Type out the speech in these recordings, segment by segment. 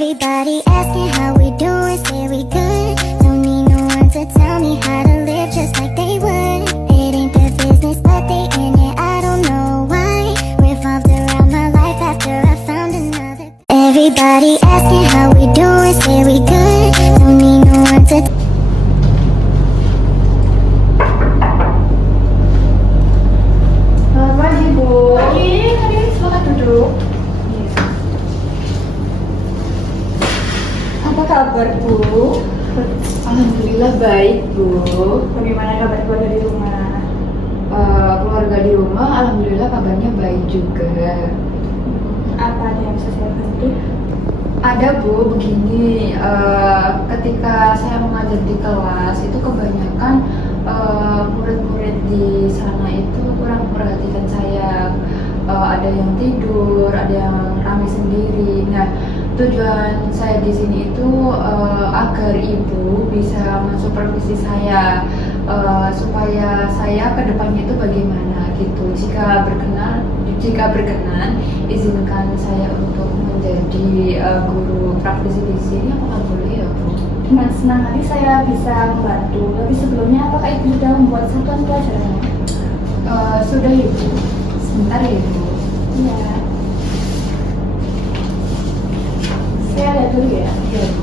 Everybody asking how we doing, say we good. Don't need no one to tell me how to live just like they would. It ain't their business, but they in it, I don't know why. Revolved around my life after I found another. Everybody asking how we doing, say we good. Don't need no one to Selamat pagi, Bu. Pagi, silakan duduk. Apa kabar, Bu? Alhamdulillah baik, Bu. Bagaimana kabar keluarga di rumah? Keluarga di rumah, alhamdulillah kabarnya baik juga. Apa ada yang bisa saya bantu? Ada, Bu, begini. Ketika saya mengajar di kelas, itu kebanyakan murid-murid di sana itu kurang memperhatikan saya. Ada yang tidur, ada yang ramai sendiri. Nah, tujuan saya di sini itu agar ibu bisa mensupervisi saya, supaya saya kedepannya itu bagaimana gitu. Jika berkenan, izinkan saya untuk menjadi guru praktisi di sini. Apakah boleh ya, Bu? Dengan senang hati saya bisa membantu. Tapi sebelumnya, apakah Ibu sudah membuat satuan pelajarannya? Sudah, Ibu. Sebentar ya, Ibu. Iya. Saya lihat dulu ya. Iya, Bu.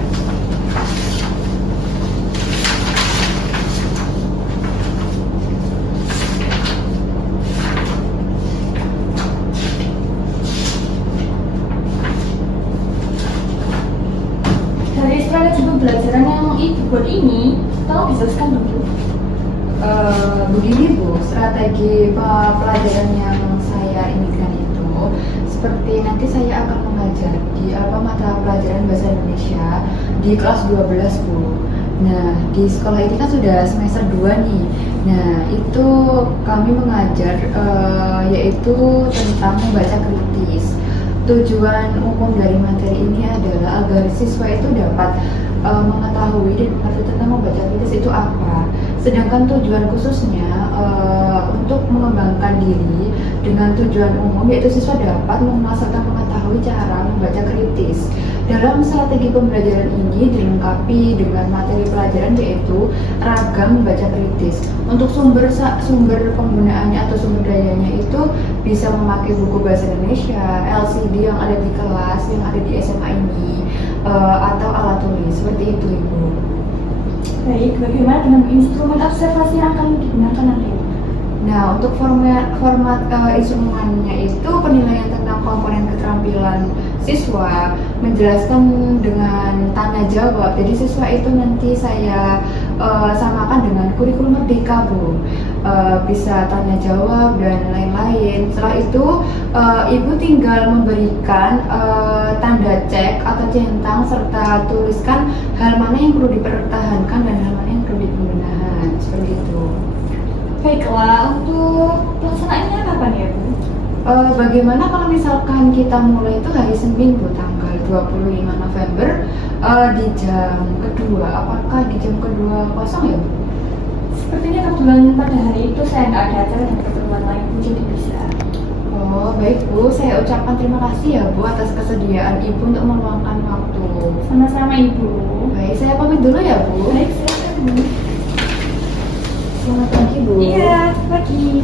Dari strategi pembelajaran yang Ibu buat ini, tolong dijelaskan dulu. Begini, Bu, strategi pelajaran yang saya inginkan itu seperti nanti saya akan mengajar di mata pelajaran bahasa Indonesia di kelas 12, Bu. Nah, di sekolah ini kan sudah semester 2 nih. Nah, itu kami mengajar yaitu tentang membaca kritis. Tujuan umum dari materi ini adalah agar siswa itu dapat mengetahui dan mengerti tentang membaca kritis itu apa. Sedangkan tujuan khususnya untuk mengembangkan diri dengan tujuan umum yaitu siswa dapat mengenal serta mengetahui cara membaca kritis. Dalam strategi pembelajaran ini dilengkapi dengan materi pelajaran yaitu ragam membaca kritis. Untuk sumber penggunaannya atau sumber dayanya itu bisa memakai buku bahasa Indonesia, LCD yang ada di kelas, yang ada di SMA ini, atau alat tulis. Seperti itu, Ibu. Baik, bagaimana dengan instrumen observasi yang akan digunakan nanti? Nah, untuk format instrumennya itu penilaian tentang komponen keterampilan siswa, menjelaskan dengan tanya jawab. Jadi siswa itu nanti saya samakan dengan kurikulum merdeka, Bu. Bisa tanya jawab dan lain-lain. Setelah itu Ibu tinggal memberikan tanda cek atau centang serta tuliskan hal mana yang perlu dipertahankan dan hal mana yang perlu dipembenahan. Seperti itu. Baiklah, untuk pelaksanaannya kapan ya, Bu? Bagaimana kalau misalkan kita mulai itu hari Senin, Bu, tanggal 25 November di jam kedua. Apakah di jam kedua kosong ya, Bu? Sepertinya kebetulan pada hari itu saya nggak ada acara dan keperluan lain, Bu, jadi bisa. Oh, baik, Bu. Saya ucapkan terima kasih ya, Bu, atas kesediaan Ibu untuk meluangkan waktu. Sama-sama, Ibu. Baik, saya pamit dulu ya, Bu. Baik, silakan, Bu. Selamat pagi, Bu. Iya, pagi.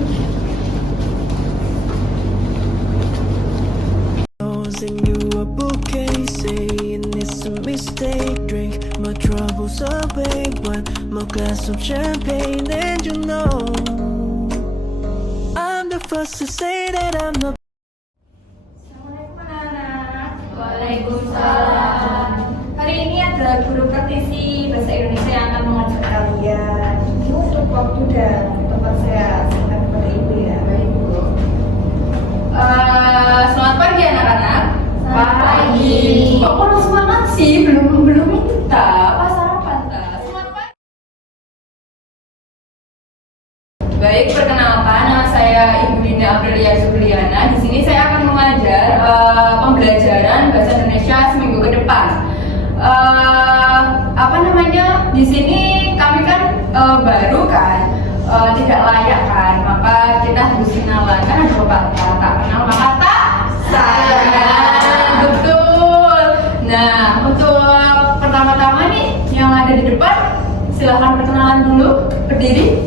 Send you a bouquet, saying it's a mistake. Drink my troubles away, one more glass of champagne, and you know I'm the first to say that I'm not. Assalamualaikum anak-anak. Waalaikumsalam. Hari ini adalah guru praktisi bahasa Indonesia yang akan mengajar kalian. Ini untuk waktu dan tempat saya serahkan kepada Ibu ya. Baik, Bu. Selamat pagi anak-anak. Selamat pagi. Kok kurang semangat sih? Belum itu ta? Apa sarapan ta? Selamat pagi. Baik, perkenalkan, nama saya Ibu Dinda Aprilia Subriana. Di sini saya akan mengajar pembelajaran bahasa Indonesia seminggu ke depan. Di sini kami kan baru kan, tidak layak kan, maka kita harus kenalan. Kan ada pepatah, tak kenal maka tak sayang. Betul. Nah, untuk pertama-tama nih yang ada di depan, silahkan perkenalan dulu, berdiri.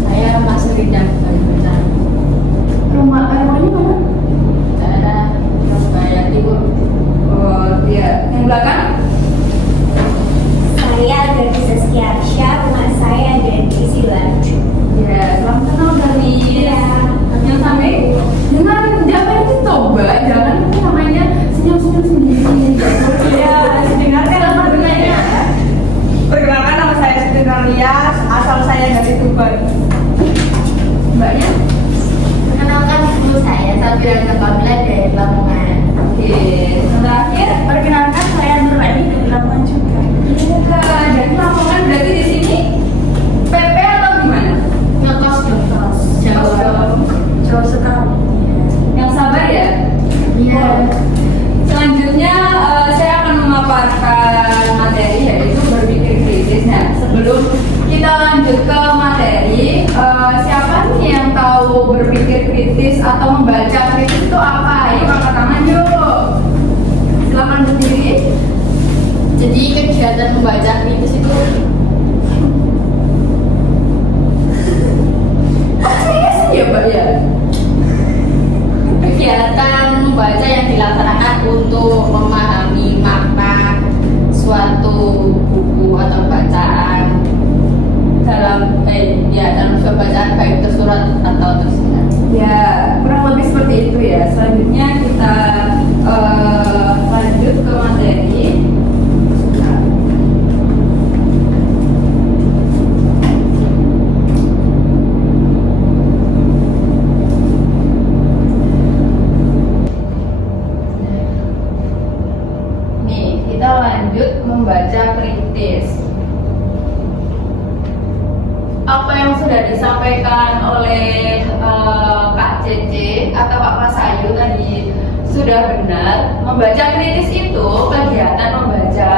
Saya Mas Rida Kalimantan. Rumahnya mana? Daerah Surabaya Timur. Oh iya, yang belakang. Saya Gadis Saskia Arsya, rumah saya ada di Sidoarjo. Ya, selamat kenal dari yang sampai dengan jangan dicoba, jangan itu namanya senyum-senyum sendiri. Ya, sebenarnya nama benarnya. Perkenalkan, nama saya Siti Nurlia, asal saya dari Tuban. Mbaknya? Perkenalkan dulu saya Sabira Pamela dari Lamongan. Oke, terakhir. Perkenalkan, saya Nurani dari Lamongan juga. Dari Lamongan berarti di sini PP atau gimana? Ngekos dong, kos. Jauh dong. Jauh sekali. Yang sabar ya. Iya. Selanjutnya saya akan memaparkan materi yaitu berpikir kritis. Nah, sebelum kita lanjut ke materi, siapa nih yang tahu berpikir kritis atau membaca kritis itu apa? Ayo angkat tangan yuk. Silakan berdiri. Jadi kegiatan membaca kritis itu Serius ya, Mbak ya? kegiatan membaca yang dilaksanakan untuk memahami makna suatu buku atau bacaan dalam sebuah bacaan baik tersurat atau tersirat. Ya, kurang lebih seperti itu ya. Selanjutnya kita lanjut ke materi. Nih, kita lanjut membaca kritis. Apa yang sudah disampaikan oleh Kak Cece atau Kak Masayu tadi sudah benar. Membaca kritis itu kegiatan membaca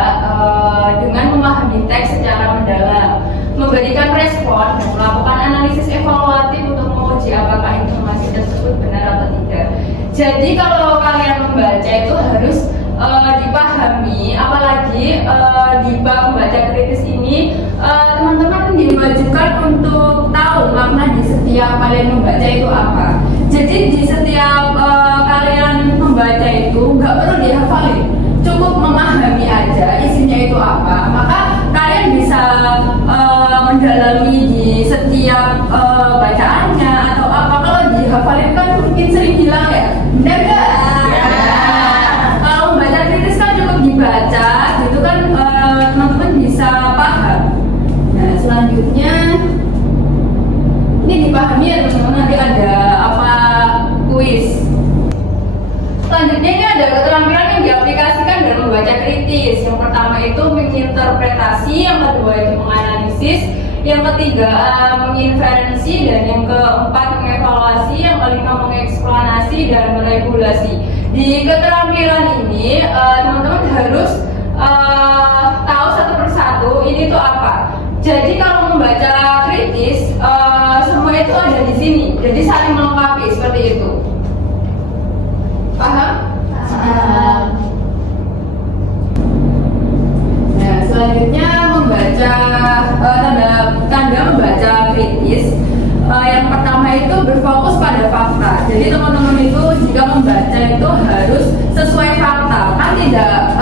dengan memahami teks secara mendalam, memberikan respon dan melakukan analisis evaluatif untuk menguji apakah informasi tersebut benar atau tidak. Jadi kalau kalian membaca itu harus dipahami, apalagi di bab membaca kritis ini teman-teman diwajibkan untuk tahu makna di setiap kalian membaca itu apa. Jadi di setiap kalian membaca itu nggak perlu dihafalin, cukup memahami aja isinya itu apa. Maka kalian bisa mendalami di setiap bacaannya atau apa. Kalau dihafalin kan mungkin sering hilang ya, benar nggak? Kalau membaca kritis kan cukup dibaca, gitu kan teman-teman bisa paham. Nah, selanjutnya ini dipahami ya teman-teman, nanti ada apa kuis. Selanjutnya ini ada keterampilan yang diaplikasikan dalam membaca kritis. Yang pertama itu menginterpretasi, yang kedua itu menganalisis, yang ketiga menginferensi, dan yang keempat mengevaluasi, yang kelima mengeksplanasi dan meregulasi. Di keterampilan ini teman-teman harus tahu satu persatu ini tuh apa. Jadi kalau membaca kritis semua itu ada di sini. Jadi saling melengkapi seperti itu. Paham? Nah, selanjutnya membaca tanda membaca kritis. Yang pertama itu berfokus pada fakta. Jadi teman-teman itu jika membaca itu harus sesuai fakta. Kan tidak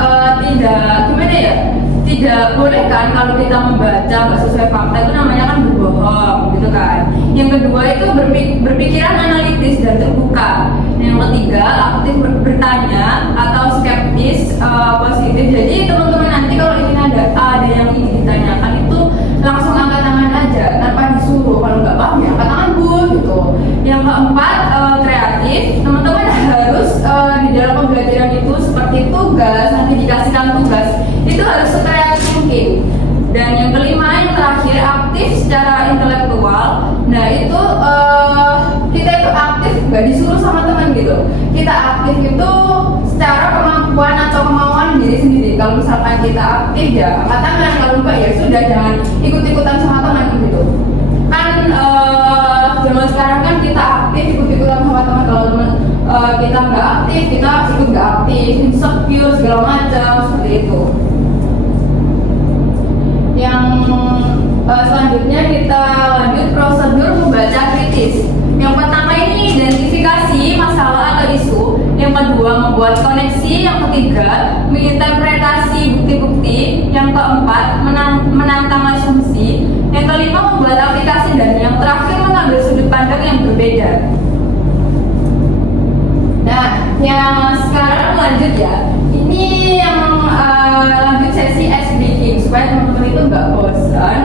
gimana ya? Tidak boleh kan kalau kita membaca nggak sesuai fakta, itu namanya kan berbohong, gitu kan. Yang kedua itu berpikiran analitis dan terbuka. Yang ketiga aktif bertanya atau skeptis positif. Jadi teman-teman nanti kalau ingin ada yang ingin ditanyakan itu langsung angkat tangan aja tanpa disuruh. Kalau nggak paham ya angkat tangan bu gitu. Yang keempat kreatif. Teman-teman harus di dalam pembelajaran itu seperti tugas, nanti dikasihkan tugas itu harus sekreatif mungkin. Dan yang kelima yang terakhir aktif secara intelektual. Nah itu kita itu aktif nggak disuruh sama teman gitu. Kita aktif itu secara kemampuan atau kemauan diri sendiri. Kalau misalkan kita aktif ya angkat tangan, kalau enggak ya sudah jangan ikut-ikutan sama teman gitu. Kan zaman sekarang kan kita aktif ikut-ikutan sama teman. Kalau teman kita nggak aktif, kita ikut nggak aktif, insecure segala macam seperti itu. Yang selanjutnya kita lanjut prosedur membaca kritis. Yang pertama ini identifikasi masalah atau isu. Yang kedua membuat koneksi. Yang ketiga menginterpretasi bukti-bukti. Yang keempat menantang asumsi. Yang kelima membuat aplikasi, dan yang terakhir mengambil sudut pandang yang berbeda. Nah, yang sekarang lanjut ya. Ini yang lanjut sesi ice breaking supaya teman-teman itu nggak bosan.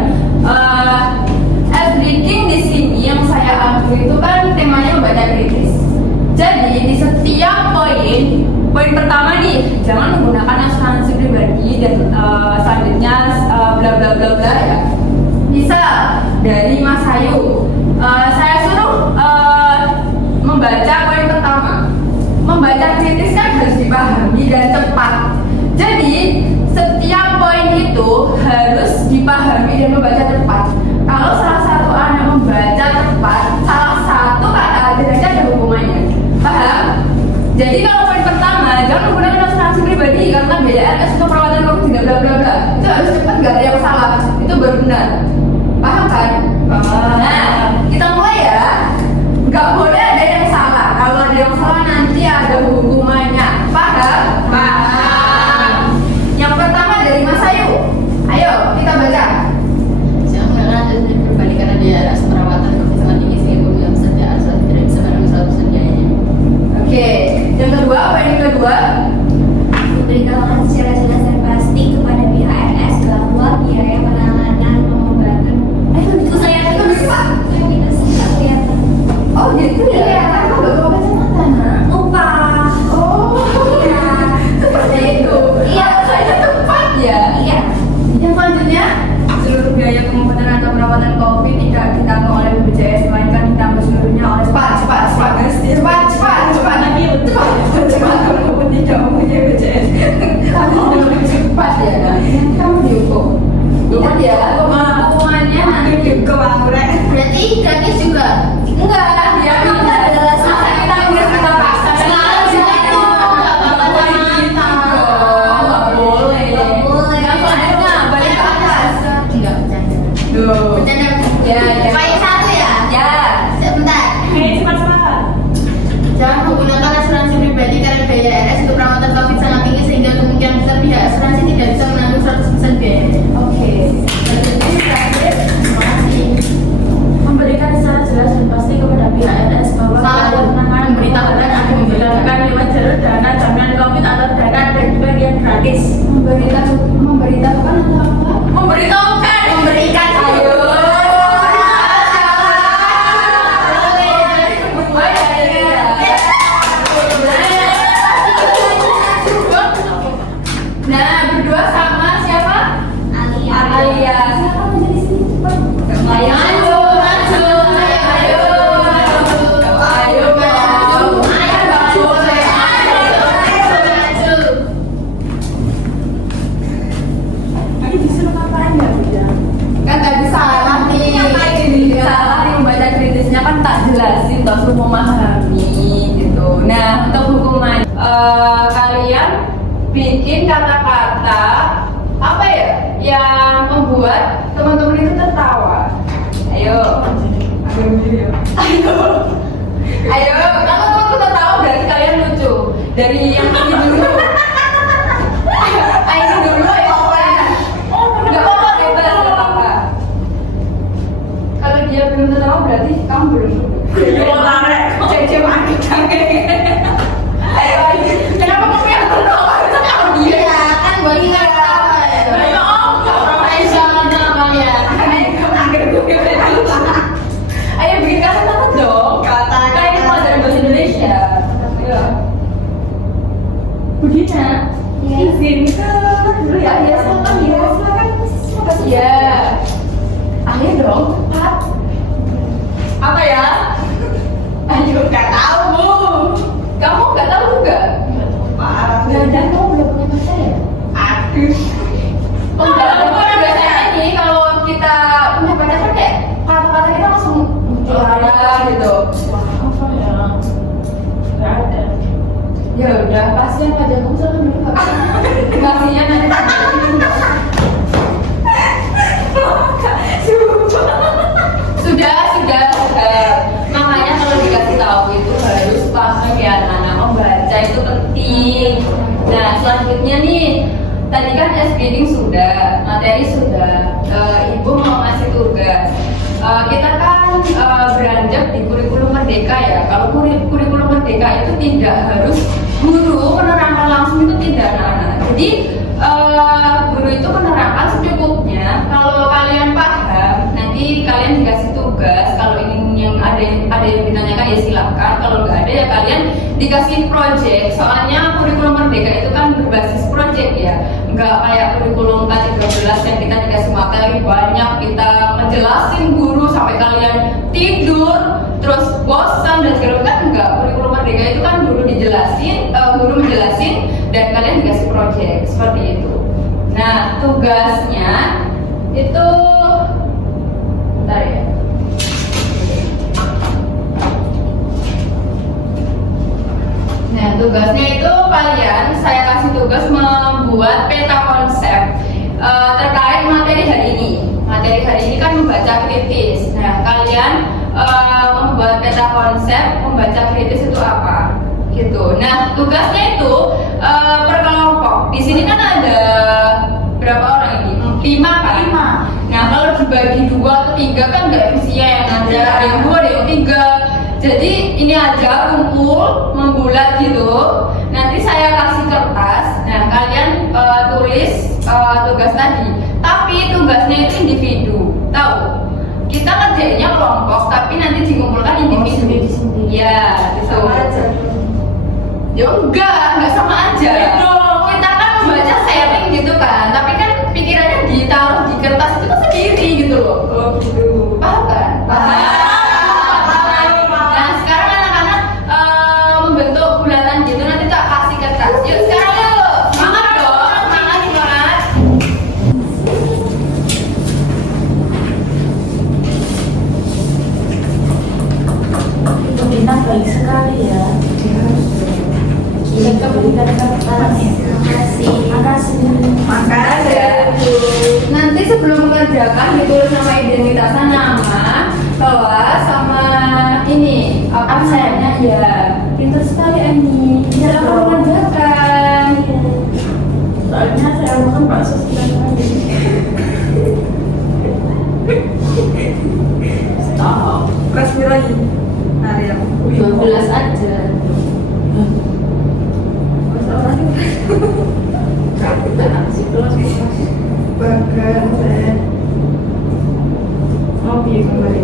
Ice breaking di sini yang saya ambil itu kan temanya membaca kritis. Jadi di setiap poin pertama nih, jangan menggunakan asuransi pribadi, dan selanjutnya bla bla bla bla ya. Bisa dari Mas Ayu. Saya suruh membaca poin pertama. Membaca kritis kan harus dipahami dan cepat. Jadi setiap poin itu harus dipahami dan membaca cepat. Kalau salah satu anak membaca cepat, salah satu kata aja ada hukumannya. Paham? Jadi kalau poin pertama, jangan menggunakan asuransi pribadi karena BDRS untuk perawatan COVID tidak bla bla bla. Itu harus cepat, nggak ada yang salah. Itu baru benar. Paham kan? Nah, kita mulai ya. Nggak boleh ada yang salah. Kalau ada yang salah nanti ada hukumannya. Paham? Paham. Yang pertama dari Mas Ayu. Ayo kita baca. Jangan menggunakan asuransi pribadi karena dia ada perawatan COVID sangat tinggi sehingga kemudian peserta asuransi tidak bisa menanggung salah satunya. Oke. Yang kedua, apa yang kedua? Beritahukan secara jelas dan pasti kepada pihak RS bahwa biaya penanganan pengobatan. Itu saya itu bisa. Saya tidak bisa kelihatan. Oh gitu ya? Iya. Kamu nggak bawa kacamata, nak? Lupa. Oh Iya. seperti itu. Iya. Saya tepat ya. Iya. Yang selanjutnya, Seluruh biaya pengobatan atau perawatan COVID tidak ditanggung oleh BPJS, melainkan ditanggung seluruhnya oleh cepat. Kamu tidak mempunyai BPJS. Kamu cepat ya, kan? Kamu dihukum. Hukum ya. Hukumannya nanti dihukum aku rek. Berarti gratis juga. enggak. Dia tidak adalah kita harus kita paksa. Sekarang saya itu Nggak boleh. Yang selanjutnya balik ke atas. enggak bercanda. Duh. Bercanda. Ya. Poin 1 ya. Ya. Sebentar. Cepat. Jangan menggunakan asuransi pribadi karena biaya RS untuk perawatan COVID sangat tinggi sehingga kemungkinan besar pihak asuransi tidak bisa menanggung 100% biaya. Oke. Selanjutnya terakhir. Terima kasih. Memberikan secara jelas dan pasti kepada pihak RS bahwa Selalu penanganan memberitahukan akan akan dilakukan lewat jalur dana jaminan COVID atau dana dan juga yang gratis. Memberitahukan atau apa? Memberitahukan. Memberikan. Ayo. Nah, berdua sama siapa? Alia. Siapa menjadi sini cepat? Ayo. Ini disuruh ngapain ya, Bunda? Kan tadi salah nih. Salah nih membaca kritisnya kan tak jelasin, tak suruh memahami gitu. Nah, untuk hukuman kalian bikin kata-kata apa ya yang membuat teman-teman itu tertawa. Ayo. Ayo, kalau temanku tertawa berarti kalian lucu. Dari yang ini dulu. Ini dulu ya. Nggak apa-apa, bebas, nggak apa-apa. Kalau dia belum tertawa berarti kamu belum. Cece banget. Ayo, kenapa kamu yang tertawa? Iya, kan bagi nggak tahu ya. Ayo, ayo bikin kata-kata dong. Kayak pelajaran bahasa Indonesia. Ayo. Begini. Izin ke dulu ya. Ya, silakan ya. Silakan. Ya. Ayo dong, cepat. Apa ya? Ayo, nggak tahu Bu. Kamu nggak tahu juga? Dan kamu belum punya pacar ya? Aduh. Biasanya nih kalau kita punya pacar kan kayak kata-kata kita langsung muncul gitu. Apa ya? Nggak ada. Nah, selanjutnya nih, tadi kan reading sudah, materi sudah, Ibu mau ngasih tugas. Kita kan beranjak di kurikulum merdeka ya. Kalau kurikulum merdeka itu tidak harus guru menerangkan langsung, itu tidak, anak-anak. Jadi guru itu menerangkan secukupnya. Kalau kalian paham, nanti kalian dikasih tugas. Kalau ingin yang ada yang ditanyakan ya silakan. Kalau nggak ada ya kalian dikasih project. Soalnya kurikulum merdeka itu kan berbasis project ya. Nggak kayak kurikulum K13 yang kita dikasih materi banyak, kita menjelasin guru sampai kalian tidur, terus bosan dan segala macam. Enggak, kurikulum merdeka itu kan guru menjelasin dan kalian dikasih project seperti itu. Nah, tugasnya itu bentar ya. Nah, tugasnya itu saya kasih tugas membuat peta konsep terkait materi hari ini. Materi hari ini kan membaca kritis. Nah, kalian membuat peta konsep membaca kritis itu apa? Gitu. Nah, tugasnya itu per kelompok. Di sini kan ada berapa orang ini? 5 kan? 5. Nah, kalau dibagi 2 atau 3 kan nggak efisien. Ada yang 2, ada yang 3. Jadi ini aja kumpul membulat gitu. Nanti saya kasih kertas. Nah, kalian tulis tugas tadi. Tapi tugasnya itu individu. Tahu? Kita kerjainnya kelompok, tapi nanti dikumpulkan individu. Ya, gitu. Ya enggak sama aja. Kita kan membaca sharing gitu kan, tapi kan pikirannya ditaruh di kertas itu kan sendiri gitu loh. Oh gitu. Paham kan? Paham. Nah, sekarang anak-anak membentuk bulatan gitu, nanti tak kasih kertas. Yuk sekarang yuk. Semangat dong, semangat. Ibu Dina baik sekali ya. Kita berikan kertas. Makasih. Nanti sebelum mengerjakan ditulis nama identitasnya, nama, kelas, sama ini absennya ya. Pintar sekali Ani. Cara mengerjakan. Soalnya saya makan bakso setiap hari. Stop. Kelas berapa ini? Hari aku 12 aja. Bagan mau biar kembali.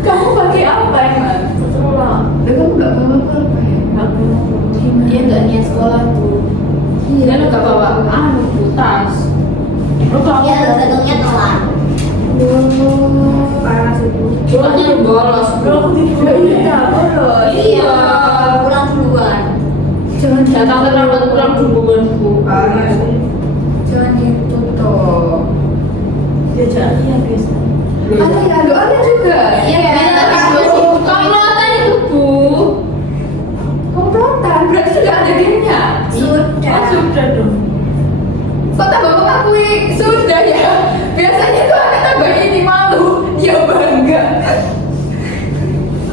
Kamu pakai apa emang? Betulan. Kamu nggak bawa apa ya? Dia nggak niat sekolah tuh. Dia lu nggak bawa tas. Lu kalau Gantungnya telat. Panas itu. pulangnya lu bolos. Bro, aku tidur. Iya, pulang duluan. Jangan datang terlambat pulang duluan bu. Panas. Jangan itu toh. Diajak dia biasa. Ada juga. Iya, komplotan itu bu. Komplotan, berarti sudah ada gamenya. Oh, sudah dong. Kok tambah mengakui sudah ya? Biasanya tuh akan tambah ini malu, dia bangga.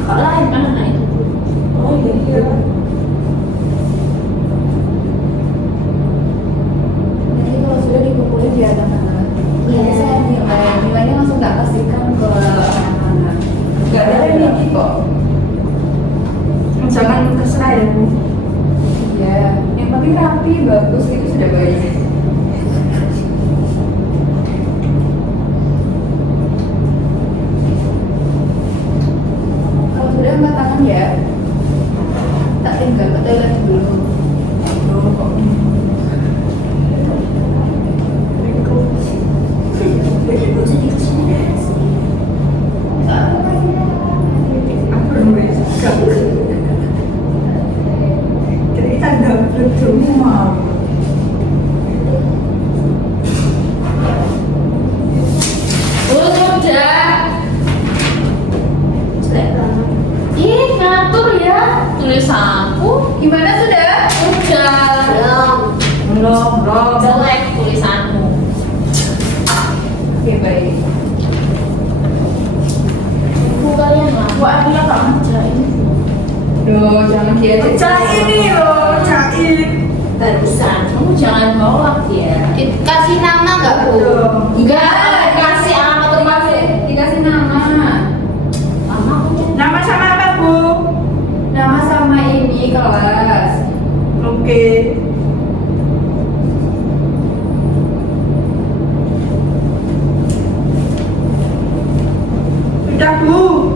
Kalau lain kan anak itu bu. Oh iya. Nanti kalau sudah dikumpulin di anak-anak. Iya. Kita dapet semua. Udah. Ih, ngatur ya tulisanku. Gimana sudah? Udah. Belum. Jelek tulisanmu. Oke, baik. Bu kalian lah. Bu aku nggak ngerjain. Duh, jangan diajak. Cain loh, cain. Terusan, kamu jangan nolak ya. Kasih nama nggak Bu? Enggak, kasih alamat rumah sih. Dikasih nama. Mama aku Nama sama apa, Bu? Nama sama ini kelas. Oke. Udah, Bu.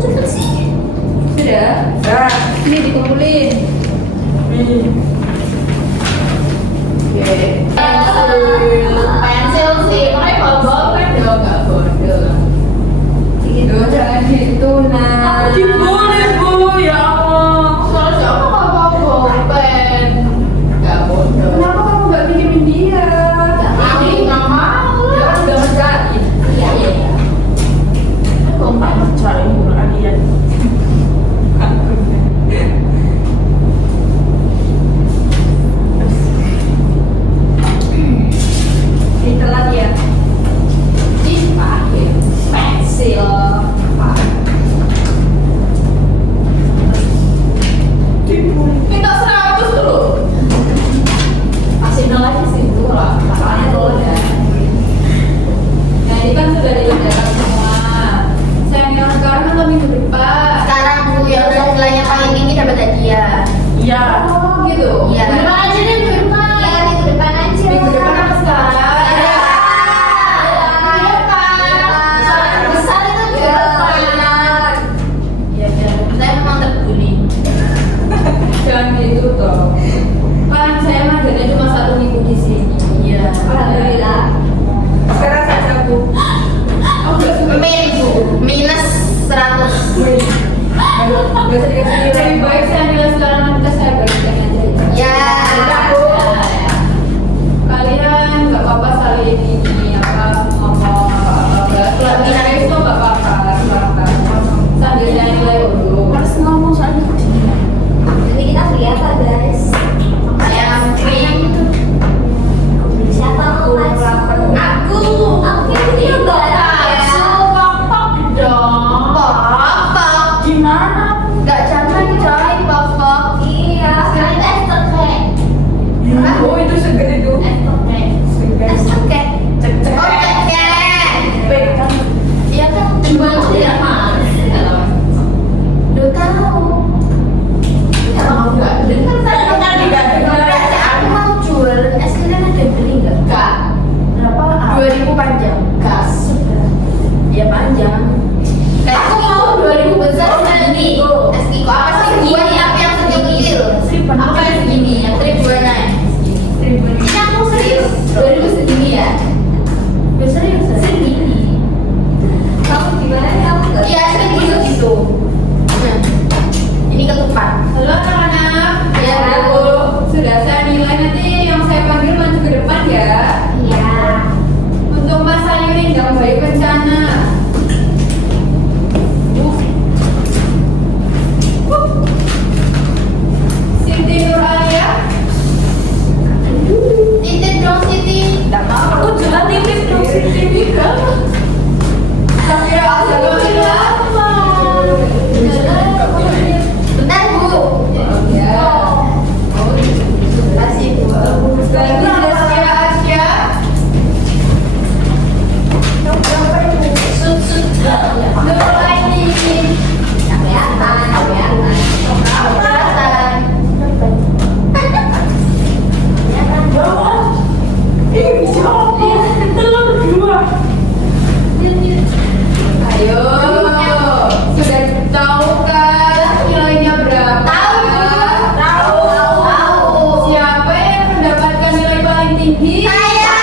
cepet sih. Sudah? Dah. Ini dikumpulin. Nih. Oke. Pensil sih, makanya kalau bolpen dong nggak bodoh. Duh, jangan gitu, nah. Boleh, Bu. Ya Allah. Soalnya siapa nggak bawa bolpen? Nggak bodoh. Kenapa kamu nggak pinjemin dia? Nggak mau. Dia kan udah ngerjain. Iya iya. Aku nggak ngerjain kalian. Ditelan ya. Ih, pakai pensil. Minta 100 dulu. Kasih nol lagi sih dulu lah. Makanya dulu ya. Nah, ini kan sudah diledakan semua. Senior sekarang atau minggu depan? Sekarang Bu yang udah nilainya paling tinggi dapat hadiah. Iya. Oh, gitu. Iya. Minggu depan aja deh, minggu depan. Iya, minggu depan aja. Minggu depan apa sekarang? Iya. Minggu depan. Soalnya besar itu minggu depan. Iya, iya. Saya memang terbuli. Jangan gitu dong. Kan saya maganya cuma 1 minggu di sini. Iya. Alhamdulillah. Sekarang saja, Bu. Oh, nggak suka. Bu. Minus 100. Nggak usah dikasih nilai. Lebih baik saya nilai sekarang nanti saya balikin aja ya. Ya. Kalian nggak apa-apa saling ini apa ngomong apa-apa. Pelatihan itu nggak apa-apa, silakan. Sambil saya nilai dulu. Harus ngomong soalnya. Nanti kita kelihatan guys. Yang free. Siapa mau masuk? Aku. Aku ini enggak Pop dong. Pop. Gimana? Gak jangan coy pop. Iya. Sekarang itu estek. Oh, itu seger itu. Seger. Oke. Oke. Iya kan, cuma itu tidak mas. Udah tahu. Kalau nggak dengar Berarti aku mau jual es krim ada beli nggak? Kak, berapa? 2000 panjang. Gas. Ya panjang. Aku mau 2000 besar segini. Es kiko apa sih? Gua nih apa yang kecil? Apa yang segini? Yang tribuana. Ini aku serius. 2000 segini ya? Udah serius. Segini. Kamu gimana kamu? Iya, serius gitu. Nah, ini ketupat. Halo anak-anak. Ya, Bu. Sudah saya nilai nanti yang saya panggil maju ke depan ya. Iya. Untuk Mas Sayuri dan Bayu Kencana. Siti Nur Alia. Titip dong Siti. Tidak mau. Aku juga titip dong Siti. Safira Azalila. Bentar Bu. Ya. Kasih Bu. Lagi Zaskia Asya. Sut. Nur Aini. Kelihatan. Ayo. Sudah tahu kan nilainya berapa? Tahu. Siapa yang mendapatkan nilai paling tinggi? Saya.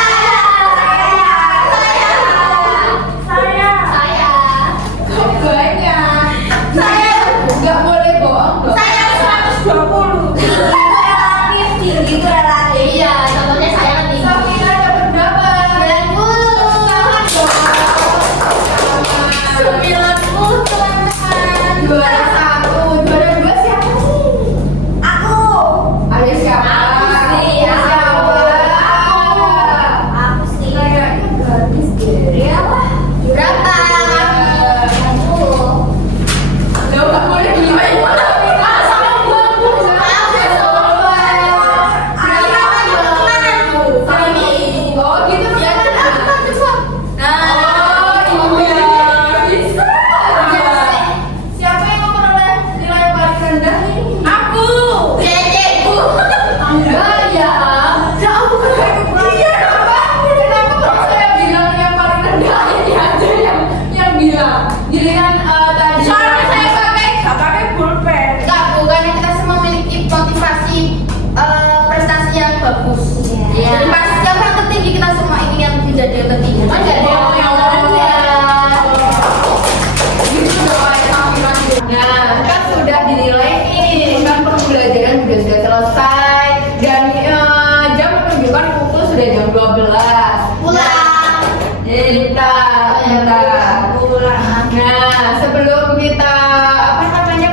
Nah, sebelum kita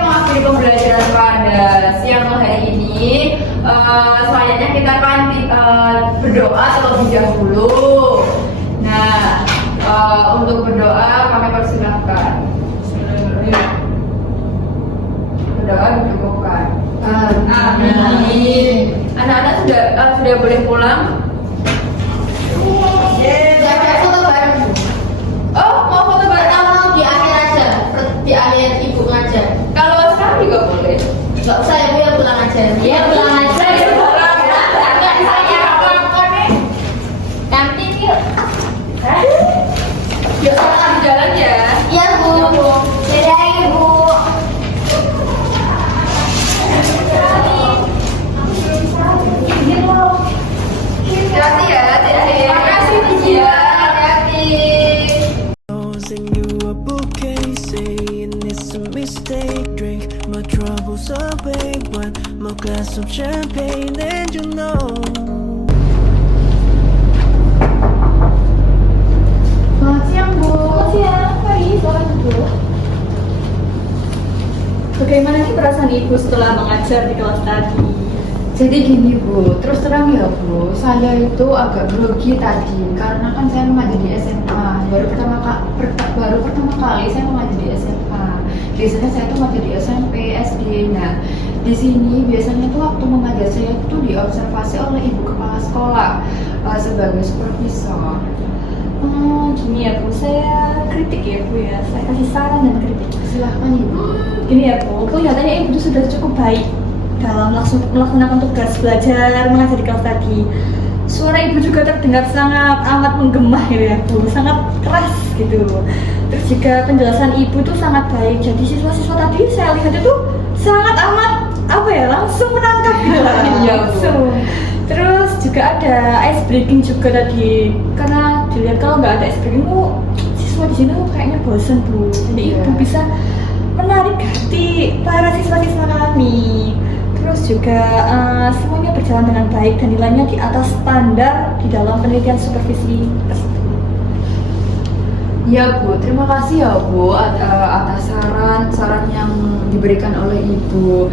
mengakhiri pembelajaran pada siang hari ini, selanjutnya kita akan berdoa terlebih dahulu. Nah, untuk berdoa kami persilahkan. Berdoa dicukupkan. Amin. Anak-anak sudah boleh pulang. Oh, mau foto bareng? Di akhir aja, di akhir ibu ngajar. Kalau sekarang juga boleh. Nggak usah ibu yang pulang aja. Iya pulang aja. Kantin yuk. Ya, sekarang di jalan ya. Iya bu. Dadah ibu. Hati-hati ya, hati-hati. Terima kasih ya, hati-hati. Rose and you a bouquet, saying it's a mistake. Drink my troubles away, one more glass of champagne, and you know. Selamat siang, Bu. Selamat siang, mari silakan duduk. Bagaimana nih perasaan ibu setelah mengajar di kelas tadi? Jadi gini, Bu, terus terang ya, Bu, saya itu agak grogi tadi karena kan saya mengajar di SMA. Baru pertama kali saya mengajar di SMA. Biasanya saya tuh mengajar di SMP, SD. Nah, di sini biasanya tuh waktu mengajar saya itu diobservasi oleh ibu kepala sekolah sebagai supervisor. Gini ya Bu, saya kritik ya Bu ya, saya kasih saran dan kritik. Silahkan, Ibu. Gini ya Bu, kelihatannya ibu itu sudah cukup baik dalam melaksanakan tugas belajar mengajar di kelas tadi. Suara ibu juga terdengar sangat amat menggema gitu ya Bu, sangat keras gitu. Terus juga penjelasan ibu tuh sangat baik. Jadi siswa-siswa tadi saya lihat itu sangat amat langsung menangkap gitu lah. Iya, Bu. Langsung. Terus juga ada ice breaking juga tadi. Karena dilihat kalau nggak ada ice breaking siswa di sini kayaknya bosan Bu. Jadi Iya. ibu bisa menarik hati para siswa-siswa kami. Terus juga semuanya berjalan dengan baik dan nilainya di atas standar di dalam penelitian supervisi tersebut. Ya Bu, terima kasih ya Bu atas saran yang diberikan oleh Ibu.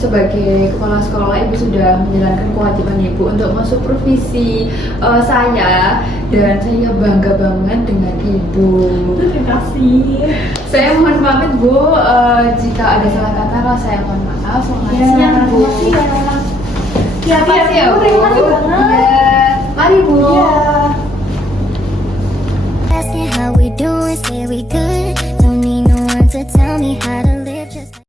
Sebagai kepala sekolah, Ibu sudah menjalankan kewajiban Ibu untuk mensupervisi saya, dan saya bangga banget dengan Ibu. Terima kasih. Saya mohon pamit Bu, jika ada salah kata saya mohon maaf. Selamat Ya, siang Bu. Terima kasih ya Bu. Terima kasih banget. Ya, mari Bu. Ya. Asking how we doing, say we good. Don't need no one to tell me how to